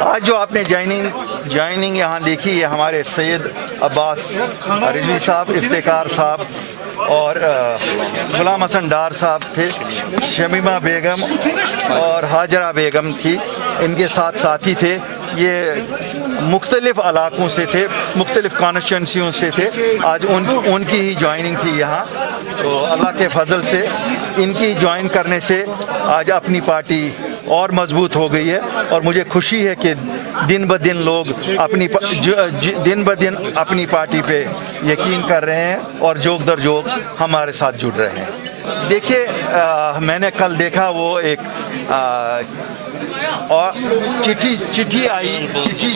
آج جو آپ نے جوائننگ یہاں دیکھی، یہ ہمارے سید عباس رضوی صاحب، افتخار صاحب اور غلام حسن ڈار صاحب تھے، شمیمہ بیگم اور ہاجرہ بیگم تھی، ان کے ساتھ ساتھی تھے۔ یہ مختلف علاقوں سے تھے، مختلف کانسٹیچوئنسیوں سے تھے۔ آج ان کی ہی جوائننگ تھی یہاں، تو اللہ کے فضل سے ان کی جوائن کرنے سے آج اپنی پارٹی اور مضبوط ہو گئی ہے، اور مجھے خوشی ہے کہ دن بدن لوگ اپنی پارٹی پہ یقین کر رہے ہیں اور جوگ در جوگ ہمارے ساتھ جڑ رہے ہیں۔ دیکھیے، میں نے کل دیکھا وہ ایک اور چٹھی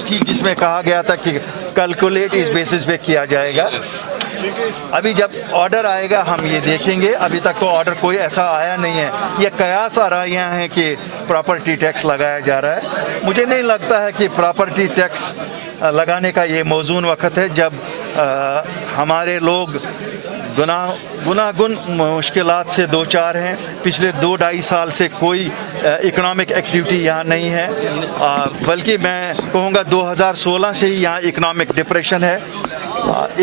تھی جس میں کہا گیا تھا کہ کیلکولیٹ اس بیسس پہ کیا جائے گا۔ ابھی جب آرڈر آئے گا ہم یہ دیکھیں گے، ابھی تک تو آرڈر کوئی ایسا آیا نہیں ہے۔ یہ قیاس آرائیاں ہیں کہ پراپرٹی ٹیکس لگایا جا رہا ہے۔ مجھے نہیں لگتا ہے کہ پراپرٹی ٹیکس لگانے کا یہ موزون وقت ہے، جب ہمارے لوگ گناہ گن مشکلات سے دو چار ہیں۔ پچھلے 2-2.5 سال سے کوئی اکنامک ایکٹیویٹی یہاں نہیں ہے، بلکہ میں کہوں گا 2016 سے ہی یہاں اکنامک ڈپریشن ہے۔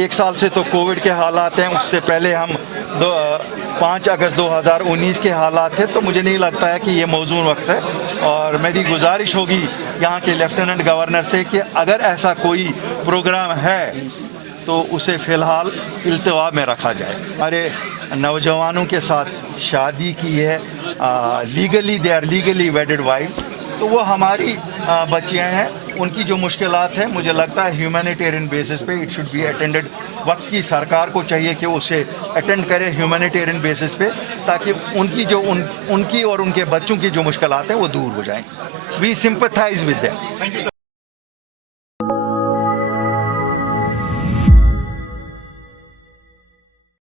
1 سال سے تو کووڈ کے حالات ہیں، اس سے پہلے ہم 5 اگست 2019 کے حالات تھے، تو مجھے نہیں لگتا ہے کہ یہ موزون وقت ہے۔ اور میری گزارش ہوگی یہاں کے لیفٹیننٹ گورنر سے کہ اگر ایسا کوئی پروگرام ہے تو اسے فی الحال التوا میں رکھا جائے۔ ہمارے نوجوانوں کے ساتھ شادی کی ہے، legally they are legally wedded wives, تو وہ ہماری بچیاں ہیں۔ ان کی جو مشکلات ہیں، مجھے لگتا ہے ہیومینیٹیرین بیسس پہ اٹ شوڈ بی اٹینڈڈ۔ وقت کی سرکار کو چاہیے کہ اسے اٹینڈ کرے ہیومینیٹیرین بیسس پہ، تاکہ ان کی اور ان کے بچوں کی جو مشکلات ہیں وہ دور ہو جائیں۔ وی سمپتھائز ود دیم۔